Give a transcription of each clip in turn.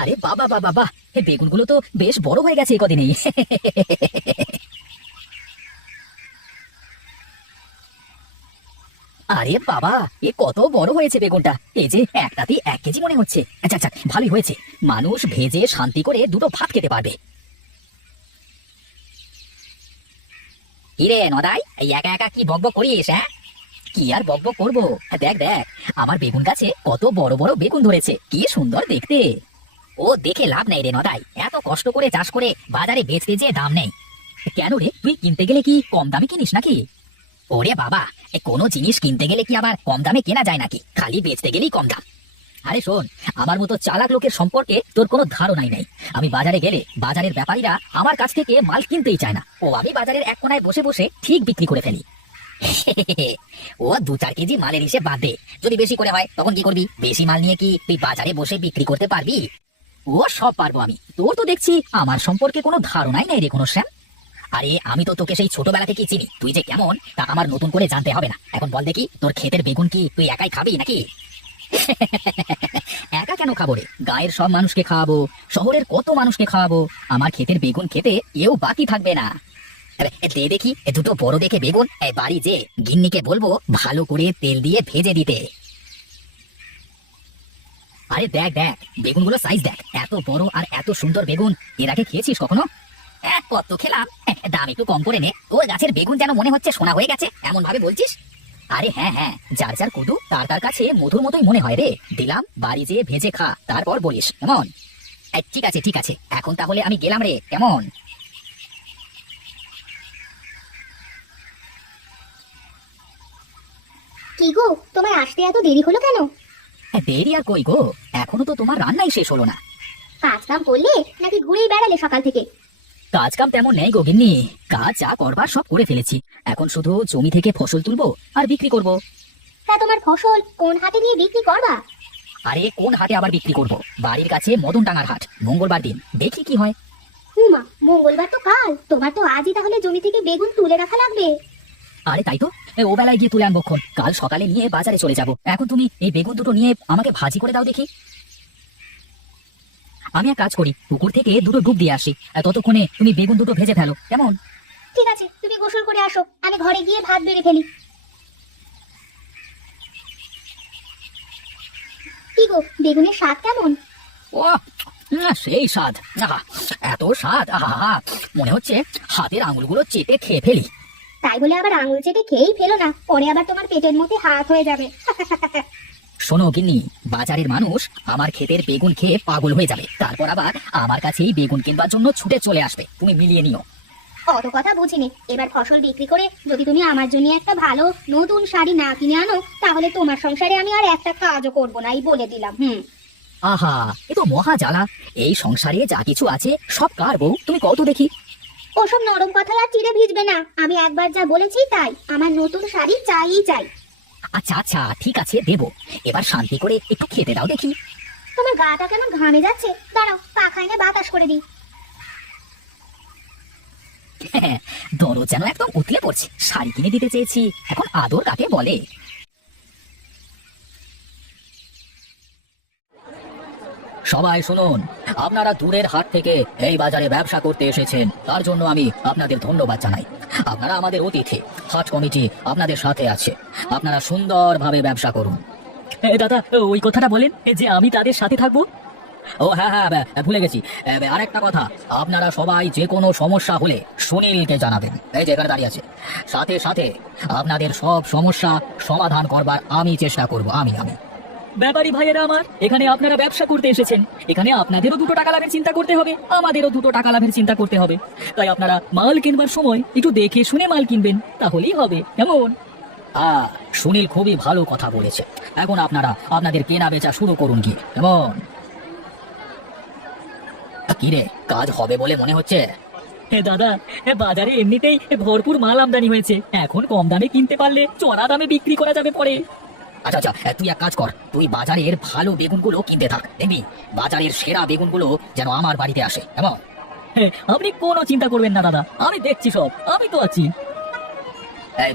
আরে বাবা বাবা বাহ বেগুনগুলো তো বেশ বড় হয়ে গেছে কদিনেই। আরে বাবা, এ কত বড় হয়েছে বেগুনটা। এই যে একটাতে এক কেজি মনে হচ্ছে। আচ্ছা আচ্ছা ভালোই হয়েছে। মানুষ ভেজে শান্তি করে দুটো ভাত খেতে পারবে। নদাই একা একা কি বকবক করিস হ্যাঁ? কি আর বকবক করব? দেখ দেখ, আমার বেগুন গাছে কত বড় বড় বেগুন ধরেছে। কি সুন্দর দেখতে। ও দেখে লাভ নেই রে নদাই। এত কষ্ট করে চাষ করে বাজারে বেচতে যে দাম নেই। কেন রে, তুই কিনতে গেলে কি কম দামে কিনিস নাকি? ওরে বাবা, এ কোনো জিনিস কিনতে গেলে কি আবার কম দামে কেনা যায় নাকি? খালি বেচতে গেলেই কম দাম। আরে শোন, আমার মতো চালাক লোকের সম্পর্কে তোর কোনো ধারণাই নেই। আমি বাজারে গেলে বাজারের ব্যাপারীরা আমার কাছ থেকে মাল কিনতেই চায় না। ও আমি বাজারের এক কোনায় বসে বসে ঠিক বিক্রি করে ফেলি। ও দু চার কেজি মালের হিসেব বাদ দে। যদি বেশি করে হয়, তখন কি করবি? বেশি মাল নিয়ে কি তুই বাজারে বসে বিক্রি করতে পারবি? ও, সব পারব আমি। তোর তো দেখছি আমার সম্পর্কে কোনো ধারণাই নেই রে কোনো শ্যাম। আরে, আমি তো তোকে সেই ছোটবেলা থেকেই চিনি। তুই যে কেমন, তা আমার নতুন করে জানতে হবে না। এখন বল দেখি, তোর ক্ষেতের বেগুন কি তুই একাই খাবি নাকি? একা কেন খাব রে? গায়ের সব মানুষকে খাওয়াবো, শহরের কত মানুষকে খাওয়াবো। আমার ক্ষেতের বেগুন খেতে কেউ বাকি থাকবে না। দে দেখি দুটো বড় দেখে বেগুন বাড়ি যে গিন্নিকে বলব, ভালো করে তেল দিয়ে ভেজে দিতে। আরে দেখ দেখ বেগুনগুলো সাইজ দেখ এত বড় আর এত সুন্দর বেগুন। এর আগে খেয়েছিস কখনো? হ্যাঁ, কত খেলাম। হ্যাঁ, দাম একটু কম করে নে। তোর গাছের বেগুন যেন মনে হচ্ছে সোনা হয়ে গেছে এমন ভাবে বলছিস? আরে হ্যাঁ হ্যাঁ যার যার কুদু তার তার কাছে মধুর মতোই মনে হয় রে। দিলাম বাড়ি যেয়ে ভেজে খা তারপর বলিস কেমন? ঠিক আছে ঠিক আছে এখন তাহলে আমি গেলাম রে কেমন? কি গো তোমার আসতে এত দেরি হলো কেন? দেরি আর কই গো? এখনও তো তোমার রান্নাই শেষ হলো না। কাজ কাম করলে নাকি ঘুরেই বেড়ালে সকাল থেকে? কাজ কাম তেমন নেই গোগিন্নি কাজ যা করবার সব করে ফেলেছি। এখন শুধু জমি থেকে ফসল তুলবো আর বিক্রি করব। তা তোমার ফসল কোন হাটে নিয়ে বিক্রি করবা? আরে কোন হাটে আবার বিক্রি করব? বাড়ির কাছে মদন টাঙ্গার হাট মঙ্গলবার দিন। দেখি কি হয়। হুমা মঙ্গলবার তো কাল। তোমার তো আজই তাহলে জমি থেকে বেগুন তুলে রাখা লাগবে। আরে তাই তো? ও বেলায় গিয়ে তুলে আনবক্ষণ কাল সকালে নিয়ে বাজারে চলে যাব। এখন তুমি এই বেগুন দুটো নিয়ে আমাকে ভাজি করে দাও দেখি। আমি এক কাজ করি পুকুর থেকে দুটো ডুব দিয়ে আসি। ততক্ষণে তুমি বেগুন দুটো ভেজে ফেলো। কেমন? ঠিক আছে তুমি গোসল করে আসো। আমি ঘরে গিয়ে ভাত বেড়ে ফেলি। কি গো বেগুনের স্বাদ কেমন? ও সেই স্বাদ। এত স্বাদ। আহা মনে হচ্ছে হাতের আঙুলগুলো চেপে খেয়ে ফেলি। তাই বলে আবার আঙুল চেটে খেয়েই ফেলো না পরে আবার তোমার পেটের মধ্যে হাত হয়ে যাবে। শোনো গিন্নি বাজারের মানুষ আমার ক্ষেতের বেগুন খেয়ে পাগল হয়ে যাবে। তারপর আবার আমার কাছেই বেগুন কিনবার জন্য ছুটে চলে আসবে। তুমি মিলিয়ে নিও। অত কথা বুঝিনি। এবার ফসল বিক্রি করে যদি তুমি আমার জন্য একটা ভালো নতুন শাড়ি না কিনে আনো তাহলে তোমার সংসারে আমি আর একটা কাজও করব না এই বলে দিলাম হুম। আহা এ তো মহা জ্বালা। এই সংসারে যা কিছু আছে সব কার বউ? তুমি কত দেখি? ওসব নরম কথা আর চিড়ে ভিজবে না। আমি একবার যা বলেছি তাই। আমার নতুন শাড়ি চাইই চাই। আচ্ছা আচ্ছা ঠিক আছে দেবো। এবার শান্তি করে একটু খেতে দাও দেখি। তোমার গাটা কেমন ঘামে যাচ্ছে? দাঁড়াও পাখায় না বাতাস করে দিই। দরদ যেন একদম উতলে পড়ছে। শাড়ি কিনে দিতে চেয়েছি এখন আদর কাকে বলে? সবাই শুনুন আপনারা দূরের হাট থেকে এই বাজারে ব্যবসা করতে এসেছেন তার জন্য আমি আপনাদের ধন্যবাদ জানাই। আপনারা আমাদের অতিথি হাট কমিটি আপনাদের সাথে আছে। আপনারা সুন্দরভাবে ব্যবসা করুন। দাদা ওই কথাটা বলেন যে আমি তাদের সাথে থাকব? ও হ্যাঁ হ্যাঁ ভুলে গেছি। এ, ব্যা, আরেকটা কথা আপনারা সবাই যে কোনো সমস্যা হলে সুনীলকে জানাবেন। এই যে দাঁড়িয়ে আছে। সাথে সাথে আপনাদের সব সমস্যা সমাধান করবার আমি চেষ্টা করব আমি আমি। ব্যাপারী ভাইয়েরা আমার, এখানে আপনারা ব্যবসা করতে এসেছেন। এখানে আপনাদেরও দুটো টাকা লাভের চিন্তা করতে হবে, আমাদেরও দুটো টাকা লাভের চিন্তা করতে হবে। তাই আপনারা মাল কিনবার সময় একটু দেখে শুনে মাল কিনবেন, তাহলেই হবে, কেমন? হ্যাঁ সুনীল খুবই ভালো কথা বলেছে। এখন আপনারা আপনাদের কেনা বেচা শুরু করুন কি কেমন? কিরে কাজ হবে বলে মনে হচ্ছে? দাদা বাজারে এমনিতেই ভরপুর মাল আমদানি হয়েছে। এখন কম দামে কিনতে পারলে চড়া দামে বিক্রি করা যাবে পরে। আচ্ছা আচ্ছা তুই এক কাজ কর। তুই বাজারের ভালো বেগুনগুলো কিনতে থাক, দেখবি? বাজারের সেরা বেগুনগুলো যেন আমার বাড়িতে আসে আপনি কোনো চিন্তা করবেন না, দাদা। আমি দেখছি সব, আমি তো আছি।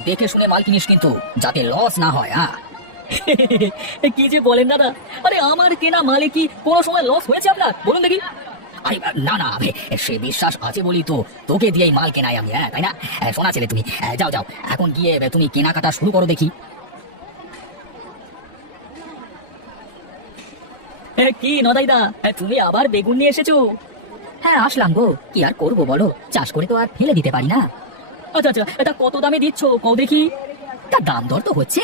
দেখে শুনে মাল কিনিস কিন্তু, যাতে লস না হয় হ্যাঁ কি যে বলেন, দাদা। আরে, আমার কেনা মালে কি কোনো সময় লস হয়েছে আপনার? বলুন দেখি। আরে, না না সে বিশ্বাস আছে বলি তো তোকে দিয়েই মাল কেনাই আমি হ্যাঁ তাই না? শোনা ছেলে তুমি যাও যাও, এখন গিয়ে তুমি কেনাকাটা শুরু করো দেখি। কি নদাইদা? তুমি আবার বেগুন নিয়ে এসেছ? হ্যাঁ আসলাম গো। কি আর করব বলো? চাষ করে তো আর ফেলে দিতে পারি না। আচ্ছা আচ্ছা এটা কত দামে দিচ্ছ? দেখি। তা দাম দর তো হচ্ছে।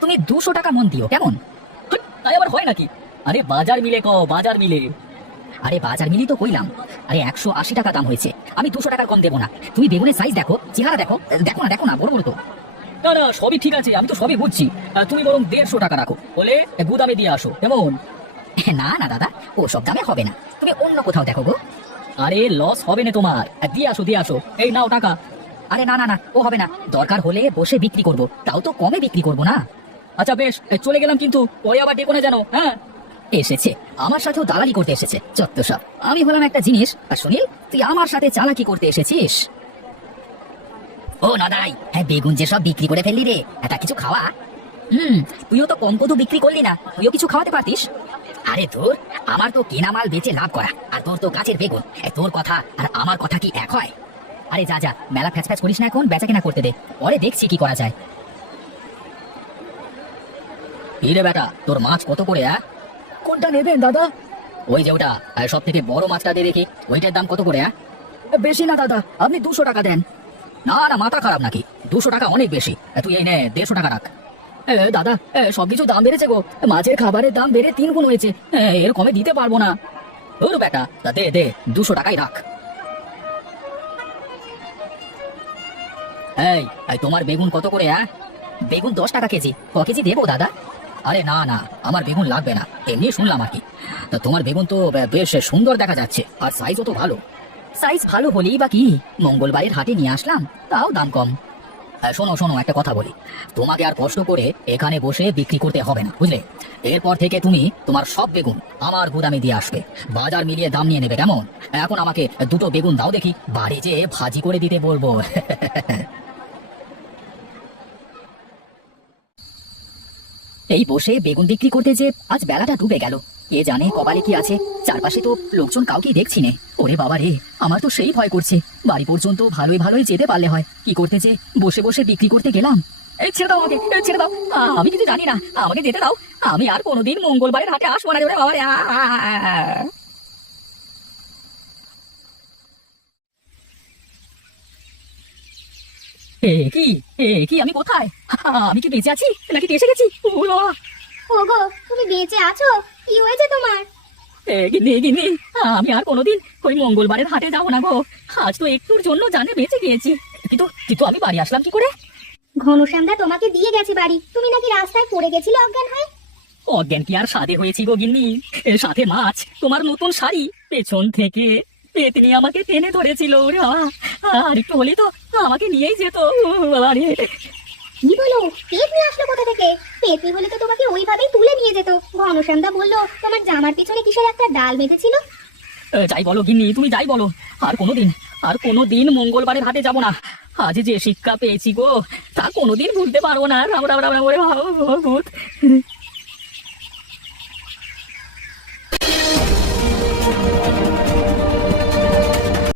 তুমি দুশো টাকা মন দিও, কেমন? তাই আবার হয় নাকি? আরে, বাজার মিলে কও, বাজার মিলে। আরে, বাজার মিলি তো কইলাম। আরে, একশো আশি টাকা দাম হয়েছে। আমি দুশো টাকার কম দেবো না। তুমি বেগুনের সাইজ দেখো, চেহারা দেখো দেখো না দেখো না, বড় বড় তো। না না, সবই ঠিক আছে, আমি তো সবই বুঝছি। তুমি বরং দেড়শো টাকা রাখো। বলে গুদামে দিয়ে আসো, কেমন? না না, দাদা ও সব দামে হবে না। তুমি অন্য কোথাও দেখো গো। আরে লস হবে না তোমার। দিয়ে আসো দিয়ে আসো। এই নাও টাকা। আরে, না না না, ও হবে না। দরকার হলে বসে বিক্রি করব। তাও তো কমে বিক্রি করব না। আচ্ছা বেশ চলে গেলাম কিন্তু। পরে আবার ডেকো না জানো হ্যাঁ? এসেছে। আমার সাথেও দালালি করতে এসেছে, চত্ব সব। আমি হলাম একটা জিনিস। আর সুনীল, তুই আমার সাথে চালাকি করতে এসেছিস? ও নাদাই হ্যাঁ বেগুন যে সব বিক্রি করে ফেললি রে। এটা কিছু খাওয়া? হুম, তুইও তো কম কত বিক্রি করলি না। তুইও কিছু খাওয়াতে পারতিস? আরে তোর, আমার তো কেনা মাল বেচে লাভ করা, আর তোর তো গাছের বেগুন। তোর কথা আর আমার কথা কি এক হয়? আরে যা যা, মেলা ফ্যাচ ফ্যাচ করিস না এখন বেচা কেনা করতে দে। পরে দেখছি কি করা যায়। রে বেটা, তোর মাছ কত করে হ্যাঁ কোনটা নেবেন, দাদা? ওই যে ওটা সব থেকে বড় মাছটা দিয়ে দেখি। ওইটার দাম কত করে হ্যাঁ বেশি না, দাদা, আপনি দুশো টাকা দেন। না না, মাথা খারাপ নাকি? দুশো টাকা অনেক বেশি। তুই এই নে, দেড়শো টাকা রাখ। এ, দাদা সবকিছু দাম বেড়েছে গো। মাছের খাবারের দাম বেড়ে তিন গুণ হয়েছে। এ, এর কমে দিতে পারব না। ওর বেটা তা দে দে দুশো টাকাই রাখ। এই তোমার বেগুন কত করে হ্যাঁ বেগুন দশ টাকা কেজি। ক কেজি দেবো দাদা? আরে না না আমার বেগুন লাগবে না। এমনি শুনলাম আর কি। তা তোমার বেগুন তো বেশ সুন্দর দেখা যাচ্ছে আর সাইজও তো ভালো। সাইজ ভালো হলেই বা কি? মঙ্গলবারের হাটে নিয়ে আসলাম তাও দাম কম। শোনো শোনো, একটা কথা বলি। তোমাকে আর কষ্ট করে এখানে বসে বিক্রি করতে হবে না, বুঝলে? এরপর থেকে তুমি তোমার সব বেগুন আমার গুদামে দিয়ে আসবে। বাজার মিলিয়ে দাম নিয়ে নেবে, কেমন? এখন আমাকে দুটো বেগুন দাও দেখি। বাড়ি যেয়ে ভাজি করে দিতে বলব। এই বসে বেগুন বিক্রি করতে যে আজ বেলাটা ডুবে গেল। এ জানে কপালে কি আছে? চারপাশে তো লোকজন কাউকে দেখছি ওরে বাবা রে, আমার তো সেই ভয় করছে। বাড়ি পর্যন্ত ভালোই ভালোই যেতে পারলে হয়। কি করতে যে বসে বসে বিক্রি করতে গেলাম? আমি কিছু জানি না। আমাকে যেতে দাও। আমি আর কোনোদিন মঙ্গলবারের হাতে আসব না রে বাবা এ কি? এ কি? আমি কোথায়? আমি কি বেঁচে আছি? নাকি এসে গেছি? ওগো তুমি বেঁচে আছো? কি হয়েছে তোমার? এ গিন্নি গিন্নি। আমি আর কোনোদিন ওই মঙ্গলবারের হাটে যাব না গো। আজ তো একটুর জন্য জানে বেঁচে গিয়েছি। কিন্তু কিন্তু আমি বাড়ি আসলাম কি করে? ঘনশ্যামদা তোমাকে দিয়ে গেছে বাড়ি। তুমি নাকি রাস্তায় পড়ে গেছিলে অজ্ঞান হয়ে? অজ্ঞান কি আর সাদে হয়েছি গো গিন্নি? এর সাথে মাছ তোমার নতুন শাড়ি। পেছন থেকে পেতনি আমাকে টেনে ধরেছিল। ওরে বাবা আর একটু হলেই তো আমাকে নিয়েই যেত। বাবা রে। কি বলো? পেতনি আসলো কোথা থেকে? পেতনি হলে তো তোমাকে ওইভাবেই তুলে নিয়ে যেত। ঘনশ্যামদা বলল তোমার জামার পিছনে কিসের একটা ডাল বেঁধেছিল? যাই বলো গিন্নি তুমি যাই বলো। আর কোনোদিন আর কোনোদিন মঙ্গলবারের হাটে যাব না। আজ যে শিক্ষা পেয়েছি গো তা কোনোদিন ভুলতে পারব না। রাম রাম রাম ওরে বাবা, ও ভূত।